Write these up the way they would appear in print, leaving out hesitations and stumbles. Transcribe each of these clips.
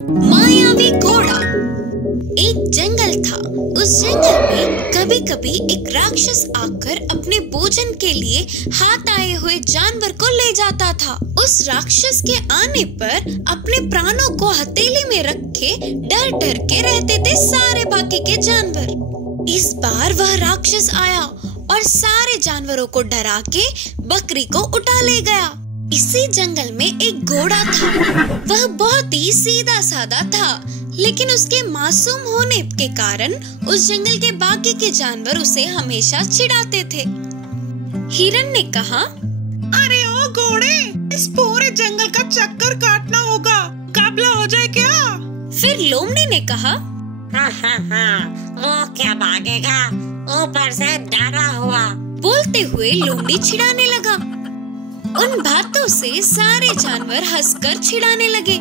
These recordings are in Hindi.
मायावी घोड़ा। एक जंगल था। उस जंगल में कभी कभी एक राक्षस आकर अपने भोजन के लिए हाथ आए हुए जानवर को ले जाता था। उस राक्षस के आने पर अपने प्राणों को हथेली में रखे डर डर के रहते थे सारे बाकी के जानवर। इस बार वह राक्षस आया और सारे जानवरों को डरा के बकरी को उठा ले गया। इसी जंगल में एक घोड़ा था। वह बहुत ही सीधा साधा था, लेकिन उसके मासूम होने के कारण उस जंगल के बाकी के जानवर उसे हमेशा चिढ़ाते थे। हिरन ने कहा, अरे ओ घोड़े, इस पूरे जंगल का चक्कर काटना होगा, मुकाबला हो जाए क्या? फिर लोमड़ी ने कहा, वो क्या भागेगा, ऊपर से डरा हुआ। बोलते हुए लोमड़ी छिड़ाने लगा। उन बातों से सारे जानवर हंसकर छिड़ाने लगे।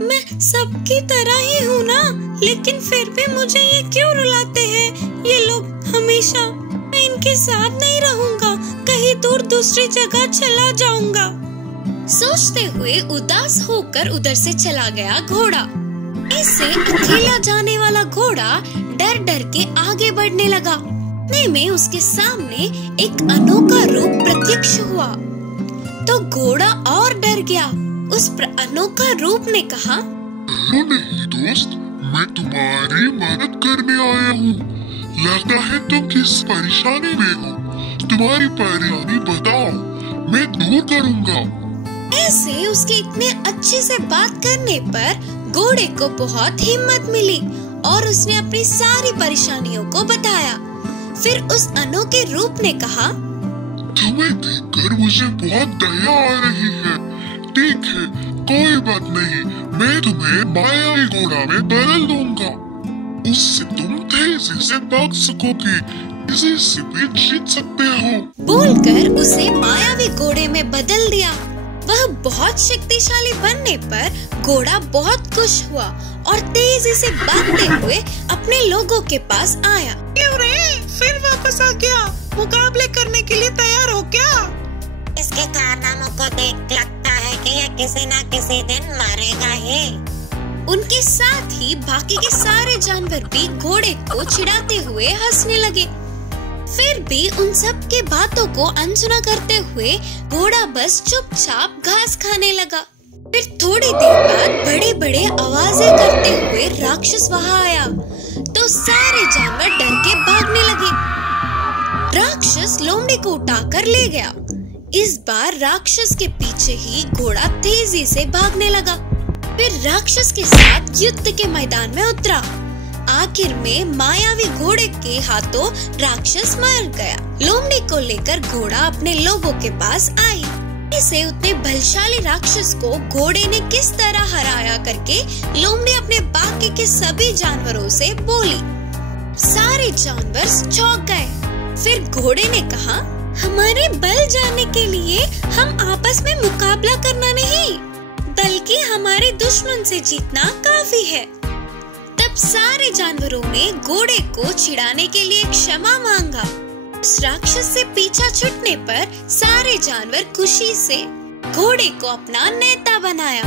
मैं सबकी तरह ही हूँ ना, लेकिन फिर भी मुझे ये क्यों रुलाते हैं ये लोग हमेशा। मैं इनके साथ नहीं रहूंगा, कहीं दूर दूसरी जगह चला जाऊंगा। सोचते हुए उदास होकर उधर से चला गया घोड़ा। इससे अकेला जाने वाला घोड़ा डर डर के आगे बढ़ने लगा। इतने में उसके सामने एक अनोखा रूप प्रत्यक्ष हुआ तो घोड़ा और डर गया। उस अनोखा रूप ने कहा, नहीं दोस्त, मैं तुम्हारी मदद करने आया हूँ। लगता है तुम किस परेशानी में हो। तुम्हारी परेशानी बताओ, मैं दूर करूँगा। ऐसे उसके इतने अच्छे से बात करने पर घोड़े को बहुत हिम्मत मिली और उसने अपनी सारी परेशानियों को बताया। फिर उस अनोखे रूप ने कहा, तुम्हें देखकर मुझे बहुत दया आ रही है। ठीक है, कोई बात नहीं, मैं तुम्हें मायावी घोड़ा में बदल दूंगा। उससे तुम तेजी से भाग सकोगे, किसी से भी जीत सकते हो। बोलकर उसे मायावी घोड़े में बदल दिया। वह बहुत शक्तिशाली बनने पर घोड़ा बहुत खुश हुआ और तेजी से भागते हुए अपने लोगों के पास आया। क्यों रे, फिर वापस आ गया? मुकाबले करने के लिए तैयार हो क्या? इसके कारनामों को देख लगता है कि ये किसी न किसी दिन मरेगा ही। उनके साथ ही बाकी के सारे जानवर भी घोड़े को चिढ़ाते हुए हंसने लगे। फिर भी उन सब के बातों को अनसुना करते हुए घोड़ा बस चुपचाप घास खाने लगा। फिर थोड़ी देर बाद बड़े बड़े आवाजें करते हुए राक्षस वहाँ आया तो सारे जानवर डर के भागने लगे। राक्षस लोमड़ी को उठाकर ले गया। इस बार राक्षस के पीछे ही घोड़ा तेजी से भागने लगा। फिर राक्षस के साथ युद्ध के मैदान में उतरा। आखिर में मायावी घोड़े के हाथों राक्षस मर गया। लोमड़ी को लेकर घोड़ा अपने लोगों के पास आई। इसे उतने बलशाली राक्षस को घोड़े ने किस तरह हराया करके लोमड़ी अपने बाकी के सभी जानवरों से बोली। सारे जानवर चौंक गए। फिर घोड़े ने कहा, हमारे बल जानने के लिए हम आपस में मुकाबला करना नहीं, बल्कि हमारे दुश्मन से जीतना काफी है। तब सारे जानवरों ने घोड़े को चिढ़ाने के लिए क्षमा मांगा। उस राक्षस से पीछा छूटने पर सारे जानवर खुशी से घोड़े को अपना नेता बनाया।